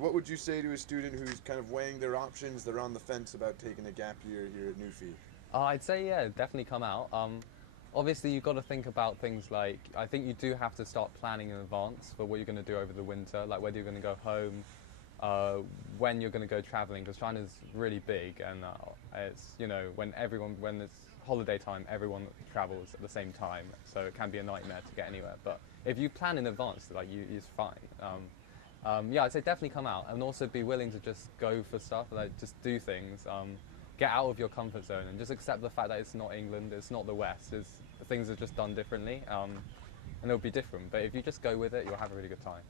what would you say to a student who's kind of weighing their options, they're on the fence about taking a gap year here at NUFE? I'd say, yeah, definitely come out. Obviously, you've got to think about things like, I think you do have to start planning in advance for what you're going to do over the winter, like whether you're going to go home, when you're going to go traveling, because China's really big, and it's, when it's holiday time, everyone travels at the same time, so it can be a nightmare to get anywhere. But if you plan in advance, it's fine. Yeah, I'd say definitely come out, and also be willing to just go for stuff, like just do things. Get out of your comfort zone and just accept the fact that it's not England, it's not the West, things are just done differently, and it'll be different. But if you just go with it, you'll have a really good time.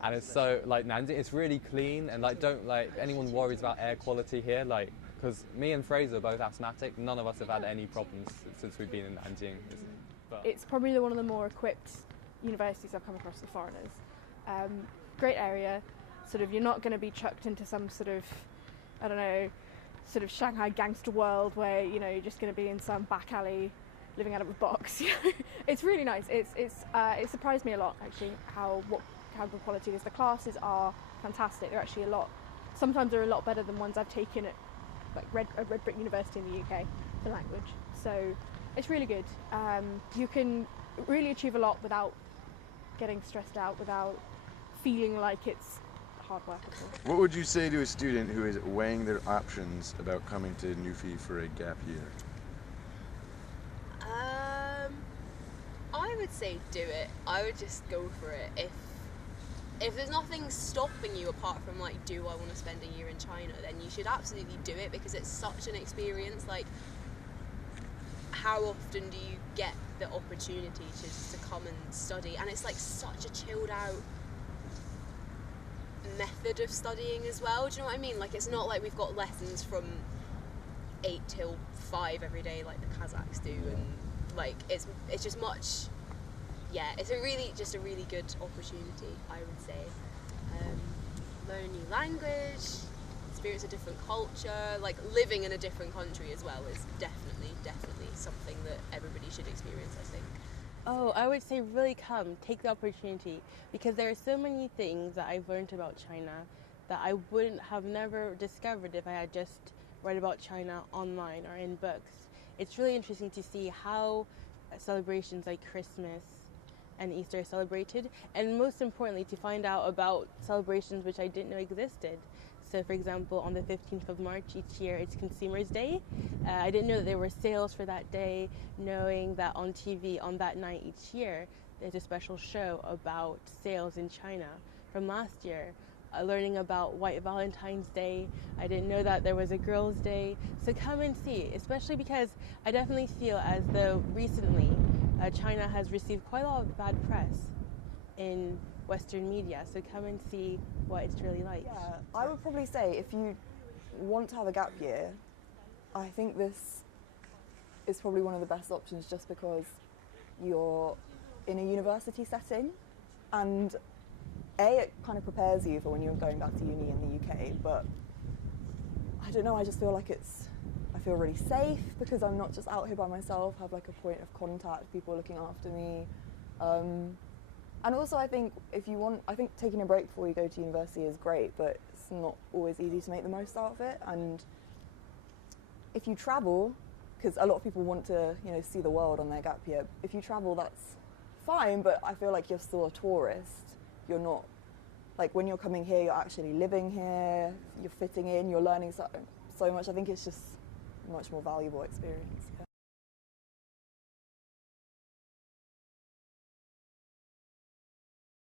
And it's so, Nanjing, it's really clean, and don't anyone worries about air quality here, because me and Fraser are both asthmatic, none of us have had any problems since we've been in Nanjing. It's probably one of the more equipped universities I've come across for foreigners. Great area, sort of, you're not going to be chucked into some sort of, I don't know, sort of Shanghai gangster world where you're just going to be in some back alley living out of a box. It's really nice. It surprised me a lot actually how good quality it is. The classes are fantastic. They're actually sometimes they're a lot better than ones I've taken at Red Brick University in the UK for language. So it's really good. You can really achieve a lot without getting stressed out, without feeling like it's hard work at all. What would you say to a student who is weighing their options about coming to NUFE for a gap year? I would say do it. I would just go for it. If there's nothing stopping you apart from do I want to spend a year in China, then you should absolutely do it, because it's such an experience. How often do you get the opportunity to come and study? And it's such a chilled out method of studying as well. Do you know what I mean? It's not like we've got lessons from 8 till 5 every day like the Kazakhs do, and it's just much. Yeah, it's just a really good opportunity, I would say. Learn a new language, experience a different culture, living in a different country as well is definitely something that everybody should experience, I think. Oh, I would say really come, take the opportunity, because there are so many things that I've learned about China that I wouldn't have never discovered if I had just read about China online or in books. It's really interesting to see how celebrations like Christmas and Easter are celebrated, and most importantly to find out about celebrations which I didn't know existed. So for example, on the 15th of March each year, it's Consumers Day. I didn't know that there were sales for that day, knowing that on TV on that night each year, there's a special show about sales in China. From last year, learning about White Valentine's Day, I didn't know that there was a Girls' Day. So come and see, especially because I definitely feel as though recently China has received quite a lot of bad press in Western media, so come and see what it's really like. Yeah, I would probably say if you want to have a gap year, I think this is probably one of the best options, just because you're in a university setting, and it kind of prepares you for when you're going back to uni in the UK, but I don't know, I just feel like I feel really safe because I'm not just out here by myself, have a point of contact, people looking after me. And also I think taking a break before you go to university is great, but it's not always easy to make the most out of it. And if you travel, because a lot of people want to see the world on their gap year, if you travel that's fine, but I feel like you're still a tourist. You're not, when you're coming here, you're actually living here, you're fitting in, you're learning so much. I think it's just a much more valuable experience. Yeah.